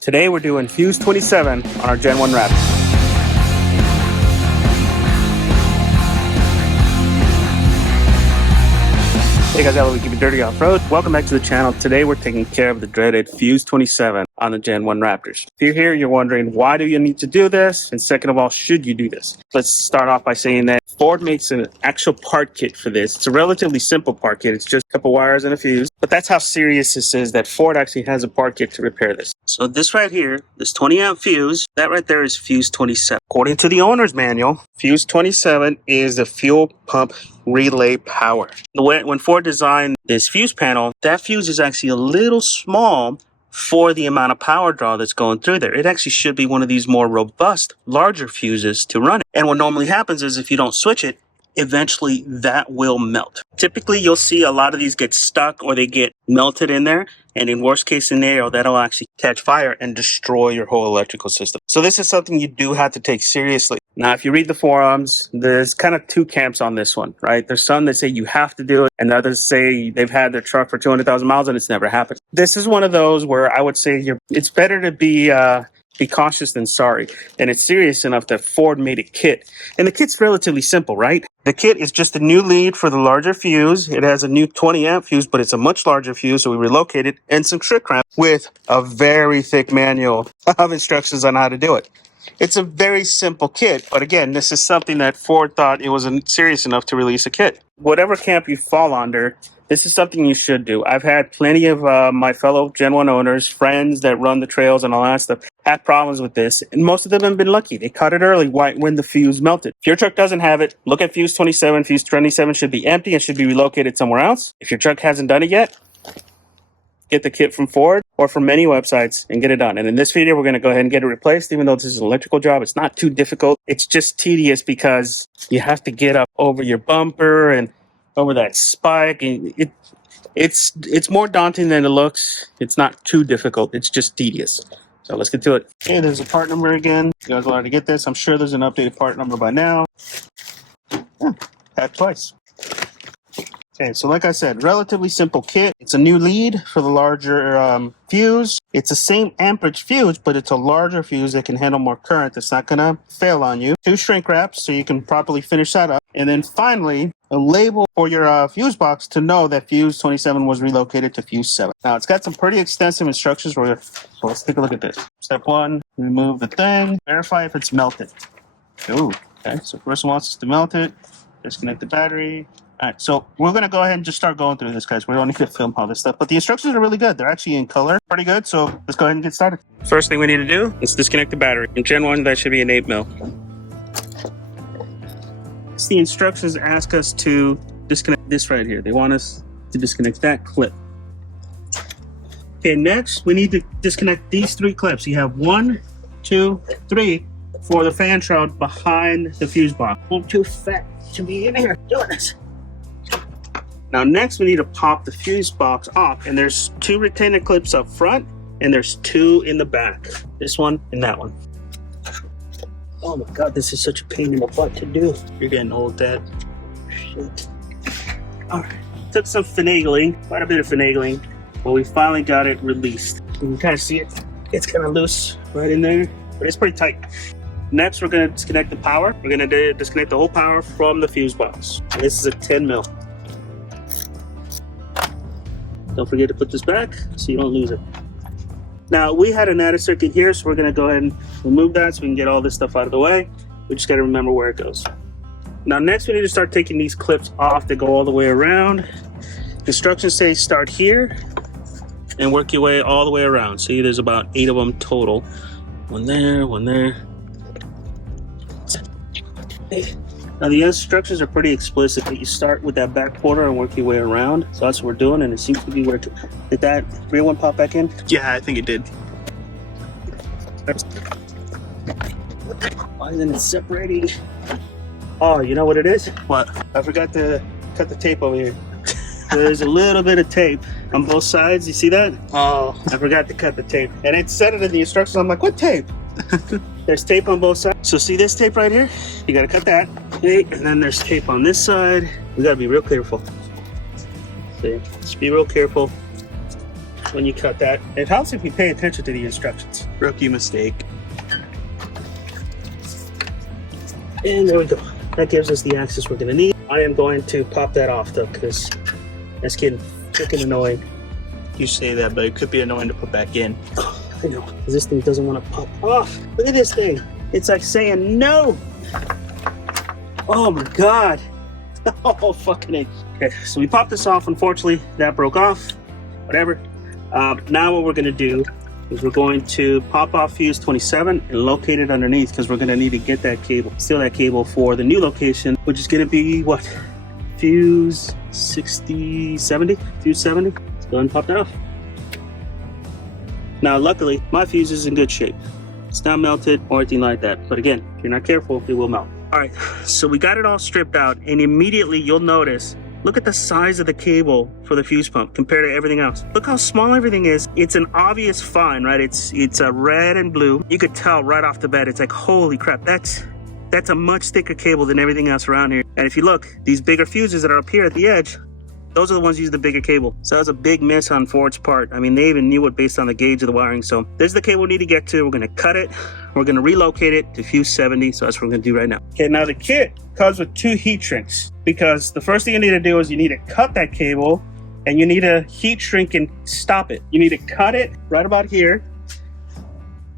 Today we're doing Fuse 27 on our Gen 1 Raptor. Hey guys, we keep it dirty off-road. Welcome back to the channel. Today we're taking care of the dreaded Fuse 27 on the Gen 1 Raptors. If you're here, you're wondering, why do you need to do this? And second of all, should you do this? Let's start off by saying that Ford makes an actual part kit for this. It's a relatively simple part kit. It's just a couple wires and a fuse. But that's how serious this is, that Ford actually has a part kit to repair this. So this right here, this 20 amp fuse, that right there is Fuse 27. According to the owner's manual, Fuse 27 is the fuel pump relay power. When Ford designed this fuse panel, that fuse is actually a little small for the amount of power draw that's going through there. It actually should be one of these more robust, larger fuses to run it. And what normally happens is if you don't switch it, eventually that will melt. Typically, you'll see a lot of these get stuck or they get melted in there. And in worst case scenario, that'll actually catch fire and destroy your whole electrical system. So this is something you do have to take seriously. Now, if you read the forums, there's kind of two camps on this one, right? There's some that say you have to do it, and others say they've had their truck for 200,000 miles and it's never happened. This is one of those where I would say it's better to be cautious than sorry. And it's serious enough that Ford made a kit. And the kit's relatively simple, right? The kit is just a new lead for the larger fuse. It has a new 20 amp fuse, but it's a much larger fuse, so we relocated, and some shrink wrap with a very thick manual of instructions on how to do it. It's a very simple kit, but again, this is something that Ford thought it wasn't serious enough to release a kit. Whatever camp you fall under, this is something you should do. I've had plenty of my fellow Gen 1 owners, friends that run the trails and all that stuff, have problems with this, and most of them have been lucky. They caught it early when the fuse melted. If your truck doesn't have it, look at Fuse 27. Fuse 27 should be empty and should be relocated somewhere else. If your truck hasn't done it yet, get the kit from Ford or from many websites and get it done. And in this video, we're going to go ahead and get it replaced. Even though this is an electrical job, it's not too difficult. It's just tedious because you have to get up over your bumper and over that spike. And it's more daunting than it looks. It's not too difficult. It's just tedious. So let's get to it. Okay, there's a part number again. You guys will already get this. I'm sure there's an updated part number by now. Yeah, had twice. Okay, so like I said, relatively simple kit. It's a new lead for the larger fuse. It's the same amperage fuse, but it's a larger fuse that can handle more current. That's not gonna fail on you. 2 shrink wraps so you can properly finish that up. And then finally, a label for your fuse box to know that Fuse 27 was relocated to Fuse 7. Now, it's got some pretty extensive instructions. So let's take a look at this. Step 1, remove the thing. Verify if it's melted. Ooh, okay. So first one wants us to melt it. Disconnect the battery. All right, so we're going to go ahead and just start going through this, guys. We don't need to film all this stuff, but the instructions are really good. They're actually in color. Pretty good, so let's go ahead and get started. First thing we need to do is disconnect the battery. In Gen 1, that should be an 8 mil. The instructions ask us to disconnect this right here. They want us to disconnect that clip. Okay, next, we need to disconnect these 3 clips. You have 1, 2, 3 for the fan shroud behind the fuse box. I'm too fat to be in here doing this. Now next we need to pop the fuse box off, and there's 2 retainer clips up front and there's 2 in the back. This one and that one. Oh my god, this is such a pain in the butt to do. You're getting old, Dad. Shit. Alright, took some finagling, quite a bit of finagling, but we finally got it released. You can kind of see it. It's kind of loose right in there, but it's pretty tight. Next, we're going to disconnect the power. We're going to disconnect the whole power from the fuse box. This is a 10 mil. Don't forget to put this back so you don't lose it. Now, we had an added circuit here, so we're going to go ahead and remove that so we can get all this stuff out of the way. We just got to remember where it goes. Now, next we need to start taking these clips off that go all the way around. Instructions say start here and work your way all the way around. See, there's about 8 of them total. One there, one there. Now the instructions are pretty explicit, but you start with that back quarter and work your way around. So that's what we're doing, and it seems to be working. Did that rear one pop back in? Yeah, I think it did. Why isn't it separating? Oh, you know what it is? What? I forgot to cut the tape over here. There's a little bit of tape on both sides. You see that? Oh. I forgot to cut the tape. And it said it in the instructions. I'm like, what tape? There's tape on both sides. So see this tape right here? You gotta cut that. Okay, and then there's tape on this side. You gotta be real careful. See, just be real careful when you cut that. It helps if you pay attention to the instructions. Rookie mistake. And there we go. That gives us the axis we're gonna need. I am going to pop that off though, because that's getting freaking annoying. You say that, but it could be annoying to put back in. Oh, I know, because this thing doesn't want to pop off. Look at this thing. It's like saying no. Oh my God. Oh, fucking A. Okay, so we popped this off. Unfortunately, that broke off. Whatever. Now what we're gonna do is we're going to pop off fuse 27 and locate it underneath, because we're going to need to get that cable, steal that cable for the new location, which is going to be what? Fuse 70? Fuse 70? Let's go ahead and pop that off. Now, luckily, my fuse is in good shape. It's not melted or anything like that. But again, if you're not careful, it will melt. All right, so we got it all stripped out, and immediately you'll notice, look at the size of the cable for the fuse pump compared to everything else. Look how small everything is. It's an obvious find, right? It's a red and blue. You could tell right off the bat. It's like, holy crap, that's a much thicker cable than everything else around here. And if you look, these bigger fuses that are up here at the edge, those are the ones using the bigger cable. So that was a big miss on Ford's part. I mean, they even knew it based on the gauge of the wiring. So there's the cable we need to get to. We're gonna cut it. We're gonna relocate it to fuse 70. So that's what we're gonna do right now. Okay, now the kit comes with 2 heat shrinks, because the first thing you need to do is you need to cut that cable and you need to heat shrink and stop it. You need to cut it right about here.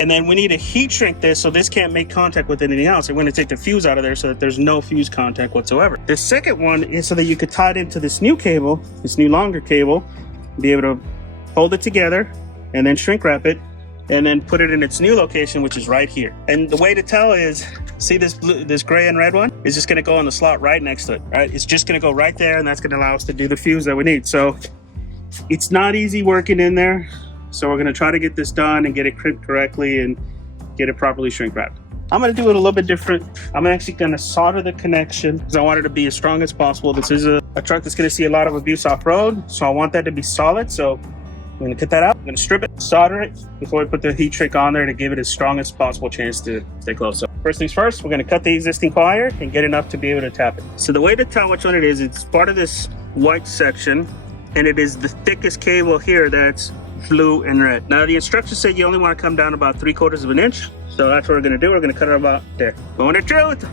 And then we need to heat shrink this so this can't make contact with anything else. And we're going to take the fuse out of there so that there's no fuse contact whatsoever. The second one is so that you could tie it into this new cable, this new longer cable, be able to hold it together and then shrink wrap it and then put it in its new location, which is right here. And the way to tell is, see this blue, this gray and red one is just going to go in the slot right next to it, right? It's just going to go right there, and that's going to allow us to do the fuse that we need. So it's not easy working in there. So we're going to try to get this done and get it crimped correctly and get it properly shrink wrapped. I'm going to do it a little bit different. I'm actually going to solder the connection because I want it to be as strong as possible. This is a truck that's going to see a lot of abuse off-road, so I want that to be solid. So I'm going to cut that out. I'm going to strip it, solder it before we put the heat shrink on there to give it as strong as possible chance to stay close. So first things first, we're going to cut the existing wire and get enough to be able to tap it. So the way to tell which one it is, it's part of this white section, and it is the thickest cable here that's blue and red. Now the instructions say you only want to come down about 3/4 of an inch. So that's what we're going to do. We're going to cut it about there. Moment of truth.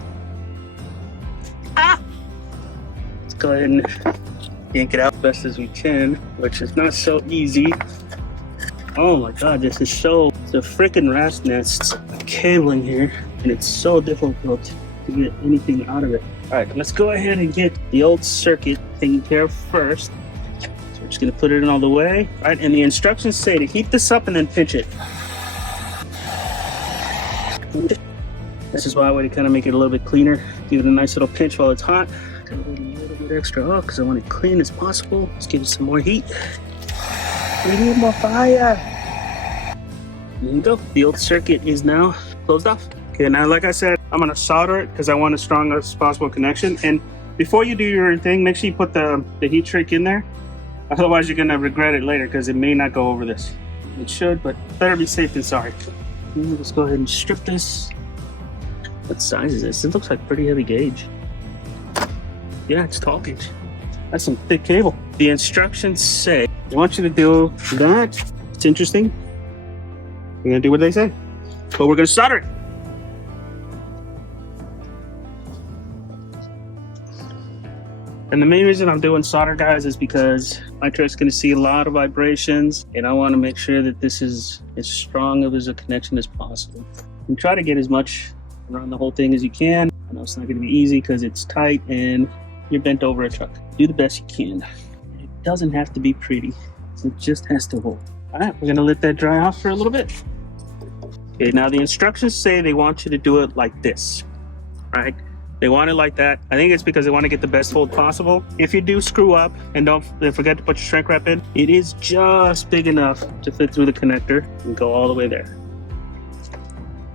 Let's go ahead and yank it out as best as we can, which is not so easy. Oh my God, this is so, it's a freaking rat's nest of cabling here, and it's so difficult to get anything out of it. All right, let's go ahead and get the old circuit taken care of first. So we're just going to put it in all the way. All right, and the instructions say to heat this up and then pinch it. This is why I want to kind of make it a little bit cleaner. Give it a nice little pinch while it's hot. Got a little bit extra off because I want it clean as possible. Let's give it some more heat. We need more fire. There you go. The old circuit is now closed off. Okay, now like I said, I'm going to solder it because I want as strong as possible connection. And before you do your thing, make sure you put the heat shrink in there. Otherwise, you're going to regret it later because it may not go over this. It should, but better be safe than sorry. Let's go ahead and strip this. What size is this? It looks like pretty heavy gauge. Yeah, it's tall gauge. That's some thick cable. The instructions say they want you to do that. It's interesting. We're gonna do what they say, but we're gonna solder it. And the main reason I'm doing solder, guys, is because my truck's gonna see a lot of vibrations, and I want to make sure that this is as strong of a connection as possible. And try to get as much around the whole thing as you can. I know it's not gonna be easy because it's tight and you're bent over a truck. Do the best you can. It doesn't have to be pretty. It just has to hold. All right, we're gonna let that dry off for a little bit. Okay, now the instructions say they want you to do it like this, right? They want it like that. I think it's because they want to get the best hold possible. If you do screw up and don't forget to put your shrink wrap in, it is just big enough to fit through the connector and go all the way there.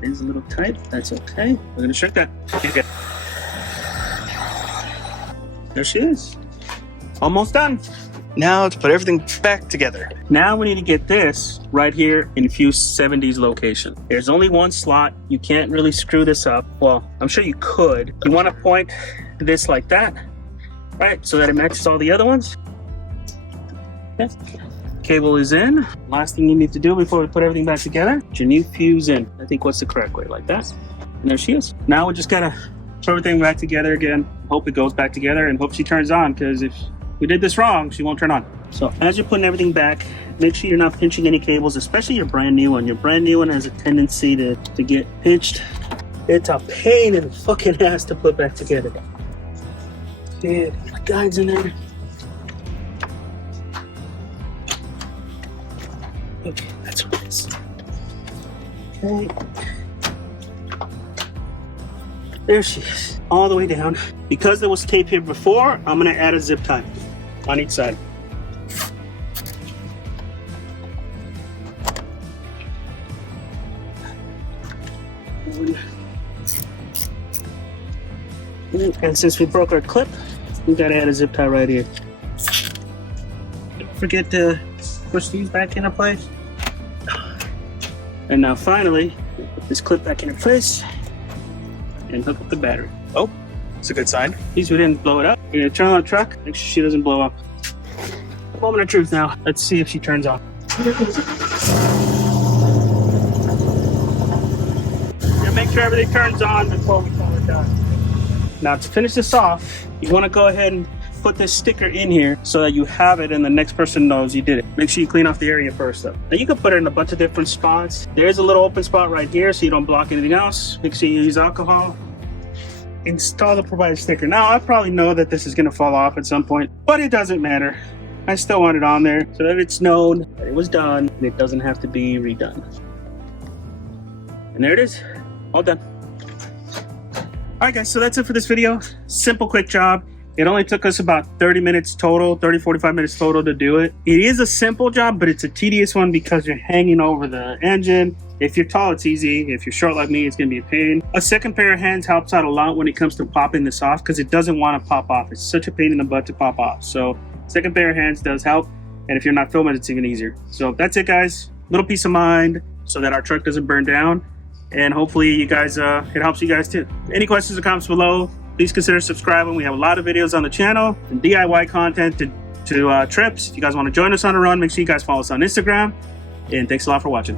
It is a little tight, that's okay. We're gonna shrink that. Okay. There she is. Almost done. Now let's put everything back together. Now we need to get this right here in fuse 70's location. There's only one slot. You can't really screw this up. Well, I'm sure you could. You want to point this like that, right? So that it matches all the other ones. Okay. Cable is in. Last thing you need to do before we put everything back together, get your new fuse in. I think what's the correct way, like that. And there she is. Now we just gotta put everything back together again. Hope it goes back together and hope she turns on, because if we did this wrong, she won't turn on. So as you're putting everything back, make sure you're not pinching any cables, especially your brand new one. Your brand new one has a tendency to get pinched. It's a pain in the fucking ass to put back together. Yeah, my guide's in there. Okay, that's what it is. Okay. There she is, all the way down. Because there was tape here before, I'm gonna add a zip tie on each side. And since we broke our clip, we gotta add a zip tie right here. Don't forget to push these back into place. And now finally, put this clip back into place and hook up the battery. Oh, it's a good sign. At least we didn't blow it up. We're gonna turn on the truck, make sure she doesn't blow up. Moment of truth now. Let's see if she turns on. Yeah, make sure everything turns on before we call it done. Now to finish this off, you wanna go ahead and put this sticker in here so that you have it and the next person knows you did it. Make sure you clean off the area first though. Now you can put it in a bunch of different spots. There's a little open spot right here so you don't block anything else. Make sure you use alcohol. Install the provided sticker. Now I probably know that this is gonna fall off at some point, but it doesn't matter. I still want it on there so that it's known that it was done and it doesn't have to be redone. And there it is, all done. All right guys, so that's it for this video. Simple, quick job. It only took us about 30 minutes total, 45 minutes total to do it. It is a simple job, but it's a tedious one because you're hanging over the engine. If you're tall, it's easy. If you're short like me, it's gonna be a pain. A second pair of hands helps out a lot when it comes to popping this off because it doesn't want to pop off. It's such a pain in the butt to pop off. So second pair of hands does help. And if you're not filming, it's even easier. So that's it guys. Little peace of mind so that our truck doesn't burn down. And hopefully you guys, it helps you guys too. Any questions or comments below, please consider subscribing. We have a lot of videos on the channel and DIY content to trips. If you guys want to join us on a run, make sure you guys follow us on Instagram. And thanks a lot for watching.